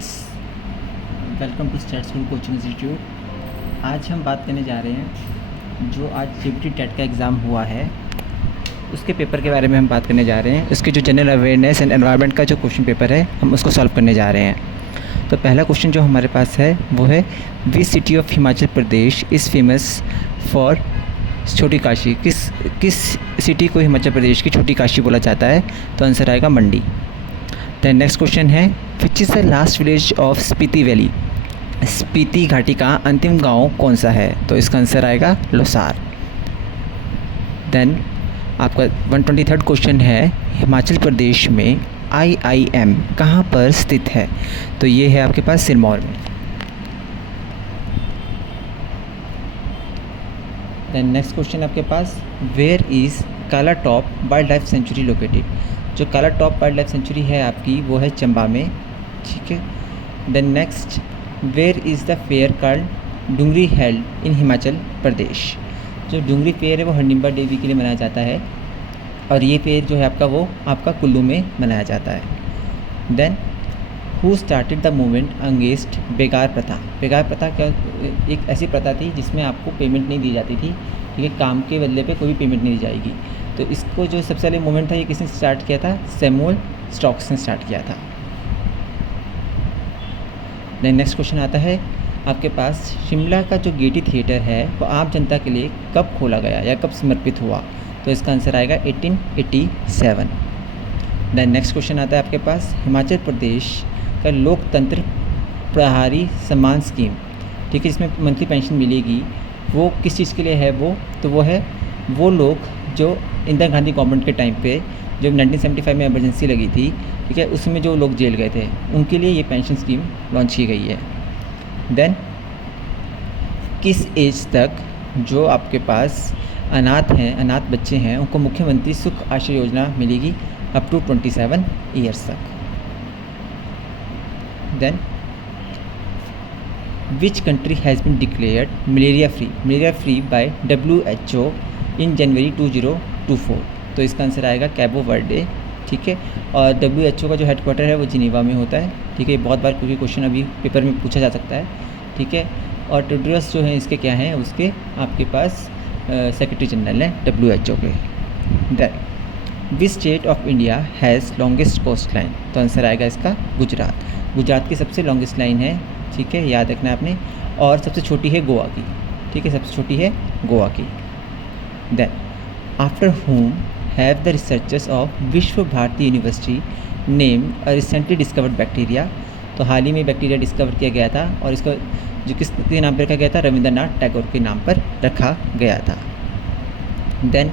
Students, welcome to state school coaching institute. आज हम बात करने जा रहे हैं जो आज CBT टेट का एग्ज़ाम हुआ है उसके पेपर के बारे में हम बात करने जा रहे हैं। उसके जो जनरल अवेयरनेस एंड एनवायरनमेंट का जो क्वेश्चन पेपर है हम उसको सॉल्व करने जा रहे हैं। तो पहला क्वेश्चन जो हमारे पास है वो है which city of Himachal Pradesh is famous for छोटी काशी। किस सिटी को हिमाचल प्रदेश की छोटी काशी बोला जाता है? तो आंसर आएगा मंडी। दैन नेक्स्ट क्वेश्चन है which is the last village of Spiti valley. Spiti घाटी का अंतिम गांव कौन सा है? तो इसका आंसर आएगा लोसार। देन आपका 123rd क्वेश्चन है हिमाचल प्रदेश में IIM कहाँ पर स्थित है? तो ये है आपके पास सिरमौर में। देन नेक्स्ट क्वेश्चन आपके पास वेयर इज़ काला top wild life sanctuary located. जो काला टॉप वाइल्ड लाइफ सेंचुरी है आपकी वो है चंबा में, ठीक है। Then next where is the fair called Dungri held in Himachal Pradesh. जो डुंगरी फेयर है वो हरनिम्बा देवी के लिए मनाया जाता है और ये फेयर जो है आपका वो आपका कुल्लू में मनाया जाता है। Then who started the movement against begar pratha. बेगार प्रथा क्या एक ऐसी प्रथा थी जिसमें आपको पेमेंट नहीं दी जाती थी, ठीक है, काम के बदले पे कोई भी पेमेंट नहीं दी जाएगी। तो इसको जो सबसे पहले मूवमेंट था ये किसने स्टार्ट किया था? सैमुअल स्टॉक्स ने स्टार्ट किया था। देन नेक्स्ट क्वेश्चन आता है आपके पास शिमला का जो गेटी थिएटर है वो आम जनता के लिए कब खोला गया या कब समर्पित हुआ? तो इसका आंसर आएगा 1887। देन नेक्स्ट क्वेश्चन आता है आपके पास हिमाचल प्रदेश का लोकतंत्र प्रहारी सम्मान स्कीम, ठीक है, जिसमें मंथली पेंशन मिलेगी, वो किस चीज़ के लिए है? वो है वो लोग जो इंदिरा गांधी गवर्नमेंट के टाइम पे जब 1975 में इमरजेंसी लगी थी, ठीक है, उसमें जो लोग जेल गए थे उनके लिए ये पेंशन स्कीम लॉन्च की गई है। देन किस एज तक जो आपके पास अनाथ हैं, अनाथ बच्चे हैं, उनको मुख्यमंत्री सुख आश्रय योजना मिलेगी? अप टू 27 ईयर्स तक। Then which country has been declared malaria free by WHO in January 2024? तो इसका आंसर आएगा कैबो वर्डे, ठीक है। और WHO का जो हेडक्वार्टर है वो जिनेवा में होता है, ठीक है। बहुत बार क्योंकि क्वेश्चन अभी पेपर में पूछा जा सकता है, ठीक है। और टेड्रस जो है इसके क्या हैं, उसके आपके पास सेक्रेटरी जनरल हैं WHO के। Then which state of India has longest coastline? तो आंसर आएगा इसका गुजरात। गुजरात की सबसे लॉन्गेस्ट लाइन है, ठीक है, याद रखना आपने। और सबसे छोटी है गोवा की, ठीक है, सबसे छोटी है गोवा की। Then after whom have the researchers of Visva Bharati university name a recently discovered bacteria. तो हाल ही में बैक्टीरिया डिस्कवर किया गया था और इसका जो किसके नाम पर रखा गया था? रविंद्रनाथ टैगोर के नाम पर रखा गया था। देन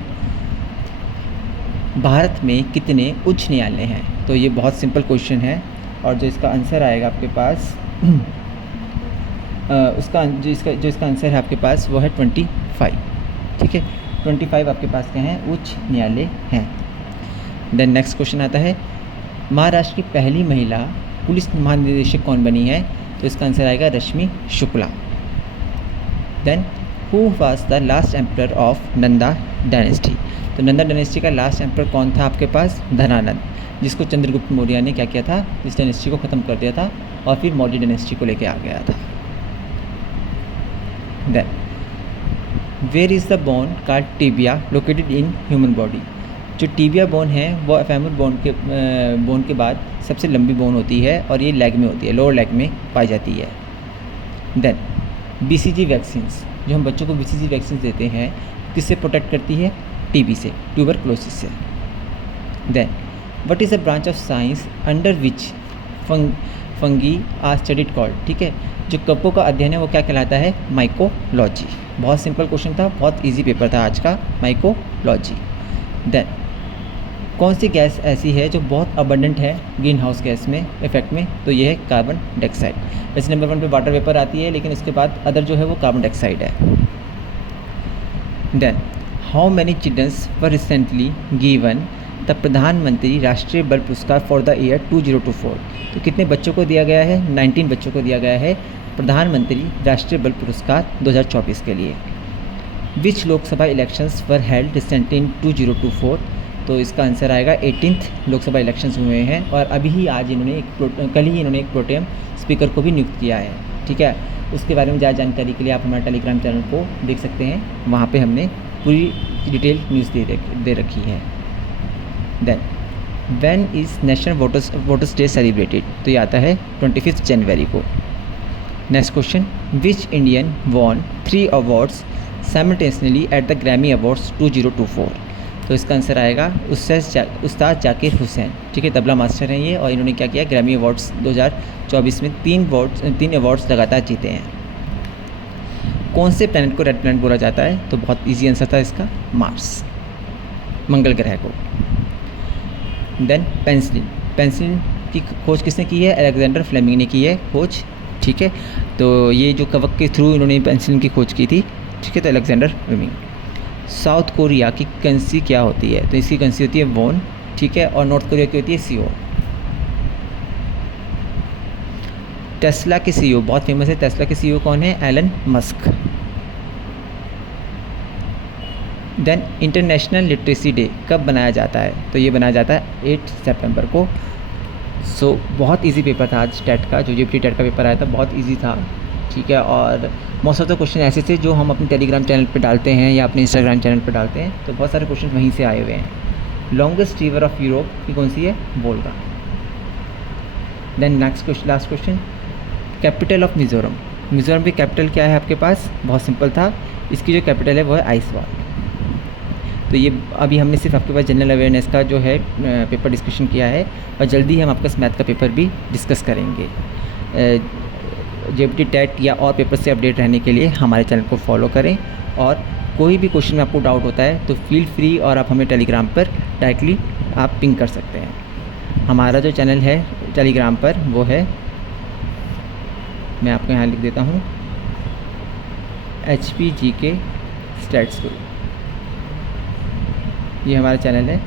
भारत में कितने उच्च न्यायालय हैं? तो ये बहुत सिंपल क्वेश्चन है और जो इसका आंसर आएगा आपके पास जो इसका आंसर है आपके पास वो है 25, ठीक है। 25 आपके पास क्या हैं? उच्च न्यायालय हैं। देन नेक्स्ट क्वेश्चन आता है महाराष्ट्र की पहली महिला पुलिस महानिदेशक कौन बनी है? तो इसका आंसर आएगा Rashmi Shukla. Then who was the last emperor of Nanda dynasty? तो नंदा डायनेस्टी का लास्ट एम्परर कौन था आपके पास? धनानंद, जिसको चंद्रगुप्त मौर्य ने क्या किया था? इस डायनेस्टी को ख़त्म कर दिया था और फिर मौर्य डायनेस्टी को लेके आ गया था। Then where is the bone called tibia located in human body? जो टिबिया बोन है वो फेमर बोन के बाद सबसे लंबी बोन होती है और ये लेग में होती है, लोअर लेग में पाई जाती है। देन BCG वैक्सीन्स, जो हम बच्चों को BCG वैक्सीन देते हैं, किससे प्रोटेक्ट करती है? TB से, ट्यूबरक्लोसिस से। Then what is the branch of science under which fungi are studied called? ठीक है, जो कपों का अध्ययन है वो क्या कहलाता है? माइकोलॉजी। बहुत सिंपल क्वेश्चन था, बहुत इजी पेपर था आज का, माइकोलॉजी। देन कौन सी गैस ऐसी है जो बहुत अबंडेंट है ग्रीन हाउस गैस में इफेक्ट में? तो ये है कार्बन डाइऑक्साइड। वैसे नंबर 1 पे वाटर वेपर आती है, लेकिन इसके बाद अदर जो है वो कार्बन डाइऑक्साइड है। Then how many childrens were recently given the Pradhan Mantri Rashtriya बाल पुरस्कार फॉर द ईयर 2024? तो कितने बच्चों को दिया गया है? 19 बच्चों को दिया गया है प्रधानमंत्री राष्ट्रीय बाल पुरस्कार 2024 के लिए। Which Lok Sabha elections were held recently in 2024? तो इसका आंसर आएगा 18th लोकसभा इलेक्शंस हुए हैं और अभी ही आज इन्होंने कल ही इन्होंने एक प्रोटेम स्पीकर को भी नियुक्त किया है, ठीक है। उसके बारे में ज़्यादा जानकारी के लिए आप हमारे टेलीग्राम चैनल को देख सकते हैं, वहाँ पे हमने पूरी डिटेल न्यूज़ दे रखी है। Then when is national voters day celebrated, तो ये आता है 25 जनवरी को। Next question, which Indian won 3 awards simultaneously at the Grammy awards 2024, तो इसका आंसर आएगा उस्ताद जाकिर हुसैन, ठीक है। तबला मास्टर हैं ये और इन्होंने क्या किया, ग्रैमी अवार्ड्स 2024 में 3 अवार्ड्स लगातार जीते हैं। कौन से प्लैनेट को रेड प्लैनेट बोला जाता है, तो बहुत इजी आंसर था इसका, मार्स, मंगल ग्रह को। देन पेंसिलिन की खोज किसने की है, अलेक्जेंडर फ्लेमिंग ने की है खोज, ठीक है। तो ये जो कवक के थ्रू इन्होंने पेंसिलिन की खोज की थी, ठीक है, तो अलेक्जेंडर फ्लेमिंग। साउथ कोरिया की करेंसी क्या होती है, तो इसकी करेंसी होती है वॉन, ठीक है, और नॉर्थ कोरिया की होती है सिओल। टेस्ला के सीईओ बहुत फेमस है, टेस्ला के सीईओ कौन है, Elon Musk. Then international literacy day कब बनाया जाता है, तो ये बनाया जाता है 8 सितंबर को। सो बहुत इजी पेपर था आज टेट का, जो जेपीटी टेट का पेपर आया था बहुत इजी था, ठीक है। और मोस्ट ऑफ द क्वेश्चन ऐसे थे जो हम अपने टेलीग्राम चैनल पे डालते हैं या अपने इंस्टाग्राम चैनल पे डालते हैं, तो बहुत सारे क्वेश्चन वहीं से आए हुए हैं। लॉन्गेस्ट रिवर ऑफ यूरोप की कौन सी है, Volga. Then next question, last question, capital of Mizoram, Mizoram की कैपिटल क्या है आपके पास, बहुत सिंपल था, इसकी जो कैपिटल है वो है आइजवाल। तो ये अभी हमने सिर्फ आपके पास जनरल अवेयरनेस का जो है पेपर डिस्कशन किया है और जल्दी ही हम आपका मैथ का पेपर भी डिस्कस करेंगे। जेपीटी टेट या और पेपर से अपडेट रहने के लिए हमारे चैनल को फॉलो करें और कोई भी क्वेश्चन में आपको डाउट होता है तो फील फ्री और आप हमें टेलीग्राम पर डायरेक्टली आप पिंग कर सकते हैं। हमारा जो चैनल है टेलीग्राम पर वो है, मैं आपको यहाँ लिख देता हूँ, HPGK स्टैट स्कूल, ये हमारा चैनल है,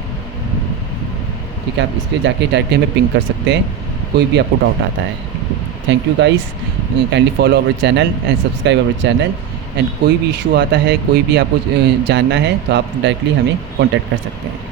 ठीक है। आप इस पर जाके डायरेक्टली हमें पिंग कर सकते हैं कोई भी आपको डाउट आता है। Thank you guys, kindly follow our channel and subscribe our channel. And कोई भी इशू आता है, कोई भी आपको जानना है तो आप डायरेक्टली हमें कॉन्टैक्ट कर सकते हैं।